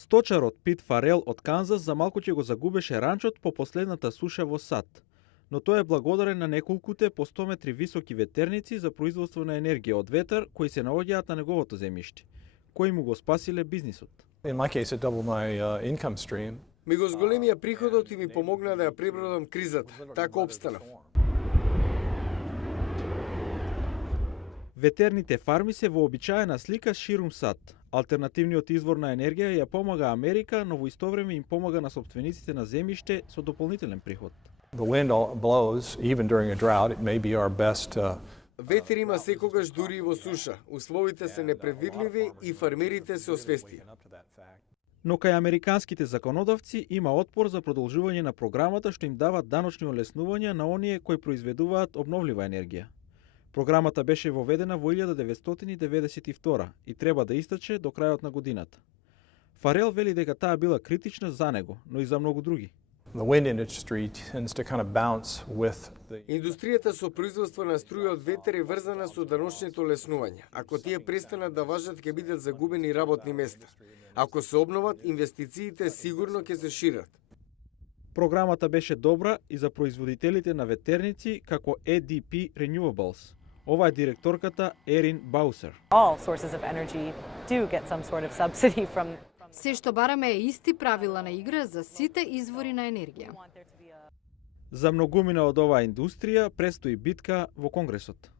Сточарот Пит Фарел од Канзас за малку ќе го загубеше ранчот по последната суша во САД, но тоа е благодарен на неколкуте по 100 метри високи ветерници за производство на енергија од ветар кои се наоѓаат на неговото земјиште, кои му го спасиле бизнисот. In my case, it doubled my income stream. Ми го зголемија приходот и ми помогна да ја пребродам кризата. Така обстанав. Ветерните фарми се вообичаена слика ширум САД. Алтернативниот извор на енергија ја помага Америка, но во исто време им помага на сопствениците на земјиште со дополнителен приход. The wind blows, even during a drought. It may be our best. Ветер има секогаш дури и во суша. Условите се непредвидливи и фармерите се освестија. Но кај американските законодавци има отпор за продолжување на програмата што им дават даночни олеснувања на оние кои произведуваат обновлива енергија. Програмата беше воведена во 1992 и треба да истече до крајот на годината. Фарел вели дека таа била критична за него, но и за многу други. The wind industry tends to kind of bounce with the. Индустријата со производство на струја од ветер е врзана со даночните олеснувања. Ако тие престанат да важат, ќе бидат загубени работни места. Ако се обноват, инвестициите сигурно ќе се шират. Програмата беше добра и за производителите на ветерници како ADP Renewables. Ова е директорката Ерин Баусер. All sources of energy do get some sort of subsidy from. Се што бараме е исти правила на игра за сите извори на енергија. За многумина од оваа индустрија престои битка во Конгресот.